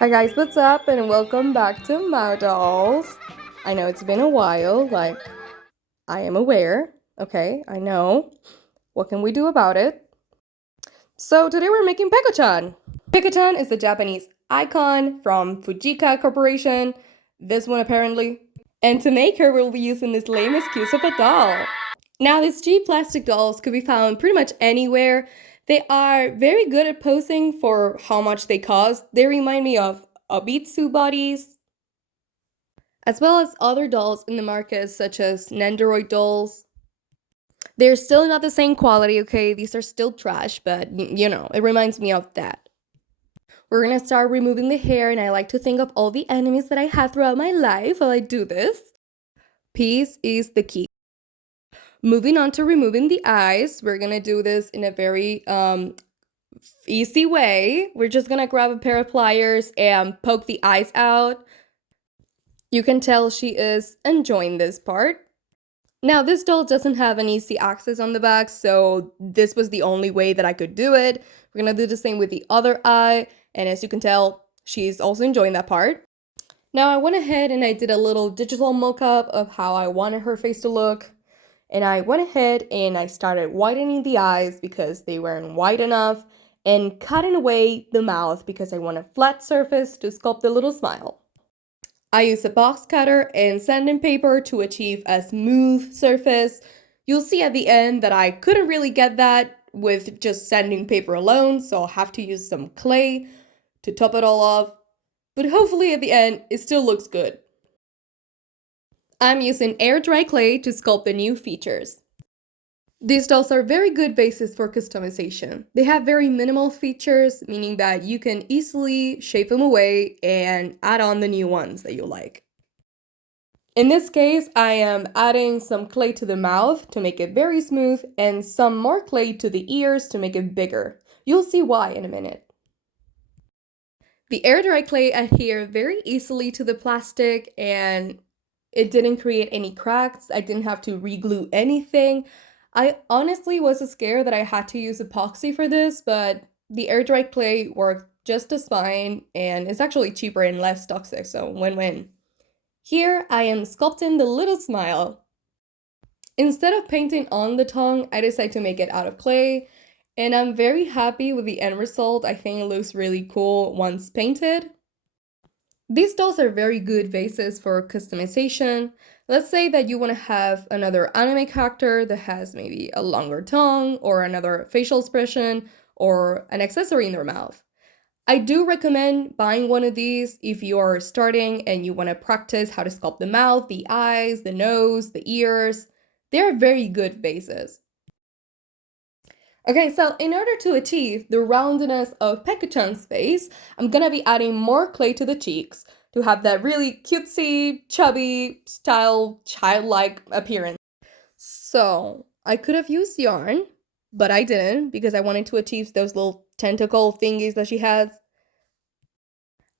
Hi guys, what's up and welcome back to my dolls. I know it's been a while, I am aware, okay, I know. What can we do about it? So today we're making Peko-chan. Peko-chan is a Japanese icon from Fujika Corporation, this one apparently. And to make her, we'll be using this lame excuse of a doll. Now, these cheap plastic dolls could be found pretty much anywhere. They are very good at posing for how much they cost. They remind me of Obitsu bodies, as well as other dolls in the market, such as Nendoroid dolls. They're still not the same quality, okay? These are still trash, but you know, it reminds me of that. We're gonna start removing the hair, and I like to think of all the enemies that I had throughout my life while I do this. Peace is the key. Moving on to removing the eyes, we're gonna do this in a very easy way. We're just gonna grab a pair of pliers and poke the eyes out. You can tell she is enjoying this part. Now, this doll doesn't have an easy access on the back, so this was the only way that I could do it. We're gonna do the same with the other eye, and as you can tell, she's also enjoying that part. Now, I went ahead and I did a little digital mock-up of how I wanted her face to look. And I went ahead and I started whitening the eyes because they weren't white enough, and cutting away the mouth because I want a flat surface to sculpt the little smile. I used a box cutter and sanding paper to achieve a smooth surface. You'll see at the end that I couldn't really get that with just sanding paper alone, so I'll have to use some clay to top it all off. But hopefully at the end, it still looks good. I'm using air dry clay to sculpt the new features. These dolls are very good bases for customization. They have very minimal features, meaning that you can easily shape them away and add on the new ones that you like. In this case, I am adding some clay to the mouth to make it very smooth and some more clay to the ears to make it bigger. You'll see why in a minute. The air dry clay adhered very easily to the plastic and it didn't create any cracks. I didn't have to re-glue anything. I honestly was scared that I had to use epoxy for this, but the air dry clay worked just as fine and it's actually cheaper and less toxic, so win-win. Here I am sculpting the little smile. Instead of painting on the tongue, I decided to make it out of clay, and I'm very happy with the end result. I think it looks really cool once painted. These dolls are very good bases for customization. Let's say that you want to have another anime character that has maybe a longer tongue or another facial expression or an accessory in their mouth. I do recommend buying one of these if you are starting and you want to practice how to sculpt the mouth, the eyes, the nose, the ears. They're very good bases. Okay, so in order to achieve the roundness of Peko-chan's face, I'm gonna be adding more clay to the cheeks to have that really cutesy, chubby style, childlike appearance. So I could have used yarn, but I didn't because I wanted to achieve those little tentacle thingies that she has.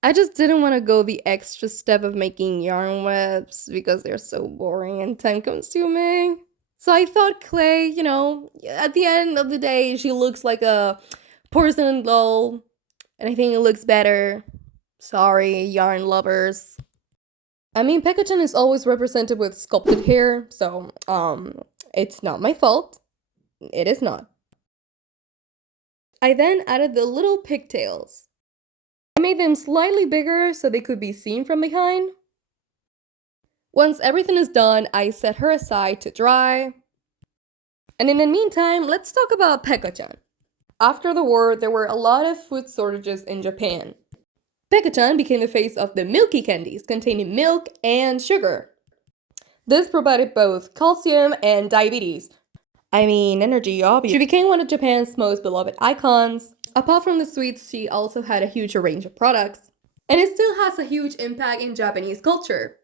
I just didn't want to go the extra step of making yarn webs because they're so boring and time consuming. So I thought clay, you know, at the end of the day, she looks like a porcelain doll, and I think it looks better. Sorry, yarn lovers. I mean, Peko-chan is always represented with sculpted hair, so, it's not my fault. It is not. I then added the little pigtails. I made them slightly bigger so they could be seen from behind. Once everything is done, I set her aside to dry. And in the meantime, let's talk about Peko-chan. After the war, there were a lot of food shortages in Japan. Peko-chan became the face of the Milky candies, containing milk and sugar. This provided both calcium and diabetes. I mean, energy, obviously. She became one of Japan's most beloved icons. Apart from the sweets, she also had a huge range of products. And it still has a huge impact in Japanese culture.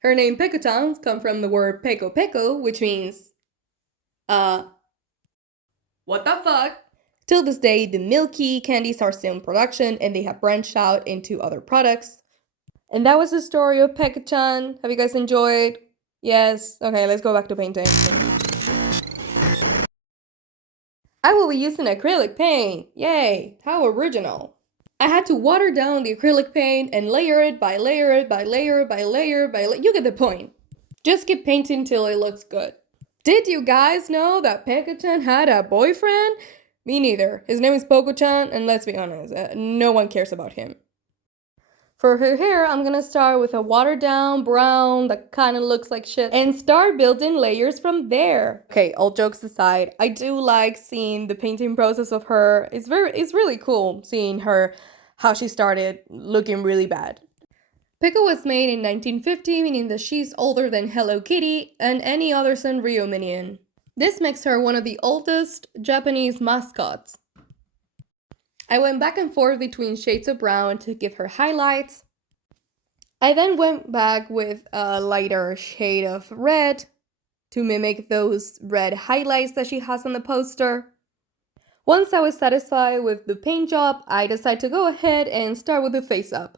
Her name Peko-chan comes from the word peko, which means, what the fuck? Till this day, the Milky candies are still in production and they have branched out into other products. And that was the story of Peko-chan. Have you guys enjoyed? Yes? Okay, let's go back to painting. I will be using acrylic paint. Yay! How original. I had to water down the acrylic paint and layer it by layer by layer by layer by layer. You get the point. Just keep painting till it looks good. Did you guys know that Peko-chan had a boyfriend? Me neither. His name is Peko-chan, and let's be honest, no one cares about him. For her hair, I'm gonna start with a watered down brown that kind of looks like shit and start building layers from there. Okay, all jokes aside, I do like seeing the painting process of her. It's really cool seeing her, how she started looking really bad. Peko was made in 1950, meaning that she's older than Hello Kitty and any other Sanrio minion. This makes her one of the oldest Japanese mascots. I went back and forth between shades of brown to give her highlights. I then went back with a lighter shade of red to mimic those red highlights that she has on the poster. Once I was satisfied with the paint job, I decided to go ahead and start with the face up.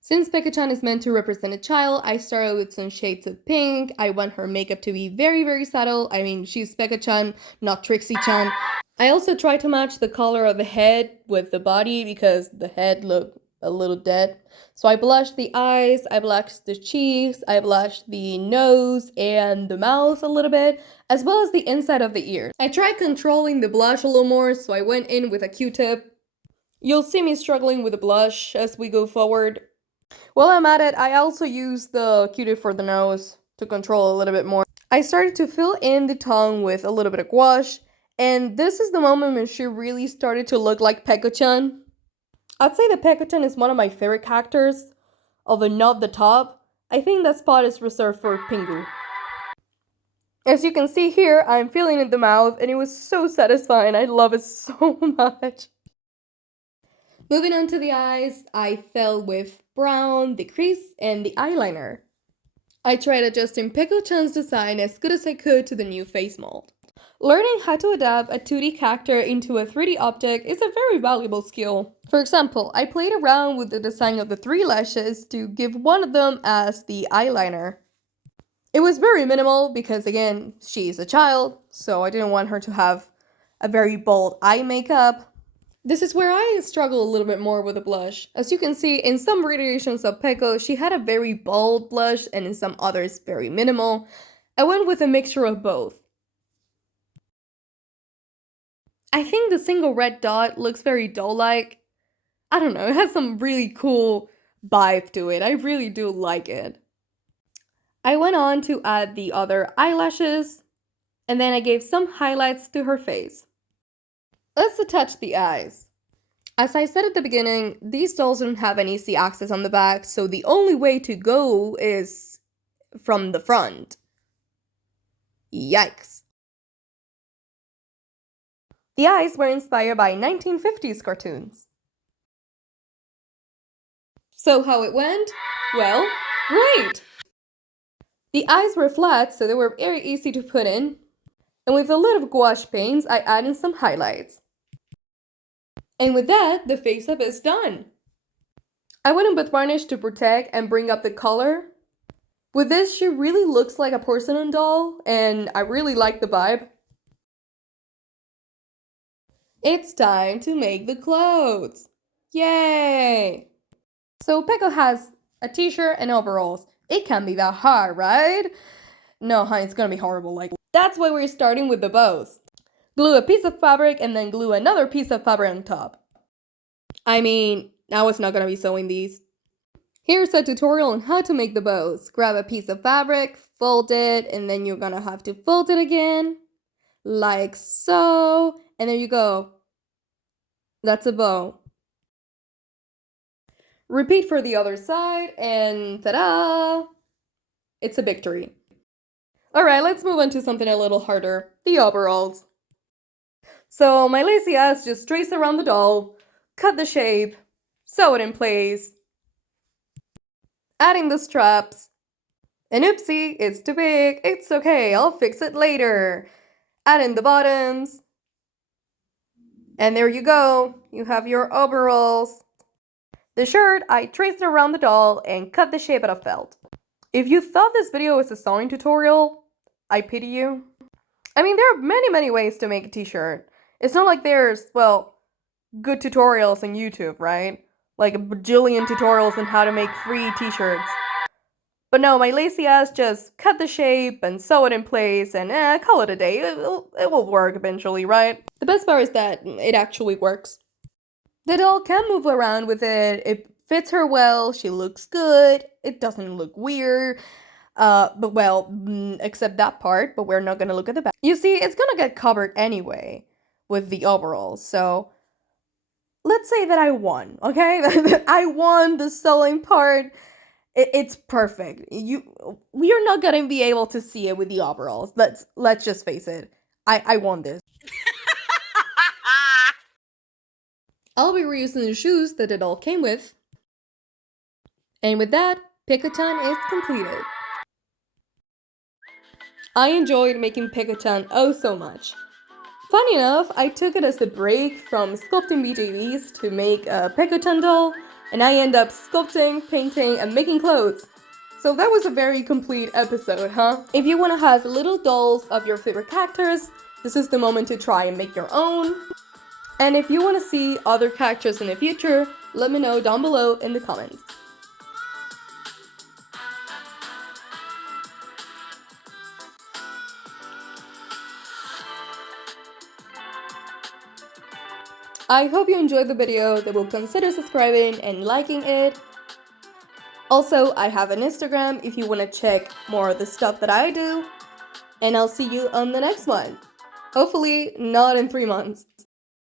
Since Peko-chan is meant to represent a child, I started with some shades of pink. I want her makeup to be very subtle. I mean, she's Peko-chan, not Trixie-chan. I also tried to match the color of the head with the body because the head looked a little dead. So I blushed the eyes, I blushed the cheeks, I blushed the nose and the mouth a little bit, as well as the inside of the ears. I tried controlling the blush a little more, so I went in with a Q-tip. You'll see me struggling with the blush as we go forward. While I'm at it, I also used the Q-tip for the nose to control a little bit more. I started to fill in the tongue with a little bit of gouache, and this is the moment when she really started to look like Peko-chan. I'd say that Peko-chan is one of my favorite characters, although not the top. I think that spot is reserved for Pingu. As you can see here, I'm feeling in the mouth, and it was so satisfying. I love it so much. Moving on to the eyes, I fell with brown, the crease, and the eyeliner. I tried adjusting Peko-chan's design as good as I could to the new face mold. Learning how to adapt a 2D character into a 3D object is a very valuable skill. For example, I played around with the design of the 3 lashes to give one of them as the eyeliner. It was very minimal because, again, she's a child, so I didn't want her to have a very bold eye makeup. This is where I struggle a little bit more with the blush. As you can see, in some variations of Peko, she had a very bold blush and in some others very minimal. I went with a mixture of both. I think the single red dot looks very doll-like. I don't know, it has some really cool vibe to it. I really do like it. I went on to add the other eyelashes, and then I gave some highlights to her face. Let's attach the eyes. As I said at the beginning, these dolls don't have an easy access on the back, so the only way to go is from the front. Yikes. The eyes were inspired by 1950s cartoons. So how it went? Well, great! The eyes were flat, so they were very easy to put in. And with a little gouache paints, I added some highlights. And with that, the face-up is done. I went in with varnish to protect and bring up the color. With this, she really looks like a porcelain doll, and I really like the vibe. It's time to make the clothes! Yay! So Peko has a t-shirt and overalls. It can't be that hard, right? No, honey, it's gonna be horrible. That's why we're starting with the bows. Glue a piece of fabric and then glue another piece of fabric on top. I mean, I was not gonna be sewing these. Here's a tutorial on how to make the bows. Grab a piece of fabric, fold it, and then you're gonna have to fold it again. Like so. And there you go. That's a bow. Repeat for the other side, and ta-da! It's a victory. Alright, let's move on to something a little harder. The overalls. So my lazy ass just traced around the doll, cut the shape, sew it in place, adding the straps, and oopsie, it's too big, it's okay, I'll fix it later. Add in the bottoms, and there you go, you have your overalls. The shirt, I traced it around the doll and cut the shape out of felt. If you thought this video was a sewing tutorial, I pity you. I mean, there are many ways to make a t-shirt. It's not like there's, well, good tutorials on YouTube, right? Like a bajillion tutorials on how to make free t-shirts. But no, my lazy ass just cut the shape and sew it in place and call it a day. It will work eventually, right? The best part is that it actually works. The doll can move around with it. It fits her well. She looks good. It doesn't look weird. But well, except that part, but we're not gonna look at the back. You see, it's gonna get covered anyway with the overalls, so let's say that I won, okay? I won the sewing part. It's perfect. We are not gonna be able to see it with the overalls. Let's just face it. I won this. I'll be reusing the shoes that it all came with. And with that, Peko-chan is completed. I enjoyed making Peko-chan oh so much. Funny enough, I took it as a break from sculpting BJVs to make a Peko-chan doll, and I end up sculpting, painting, and making clothes. So that was a very complete episode, huh? If you want to have little dolls of your favorite characters, this is the moment to try and make your own. And if you want to see other characters in the future, let me know down below in the comments. I hope you enjoyed the video, that will consider subscribing and liking it. Also, I have an Instagram if you want to check more of the stuff that I do. And I'll see you on the next one. Hopefully not in 3 months.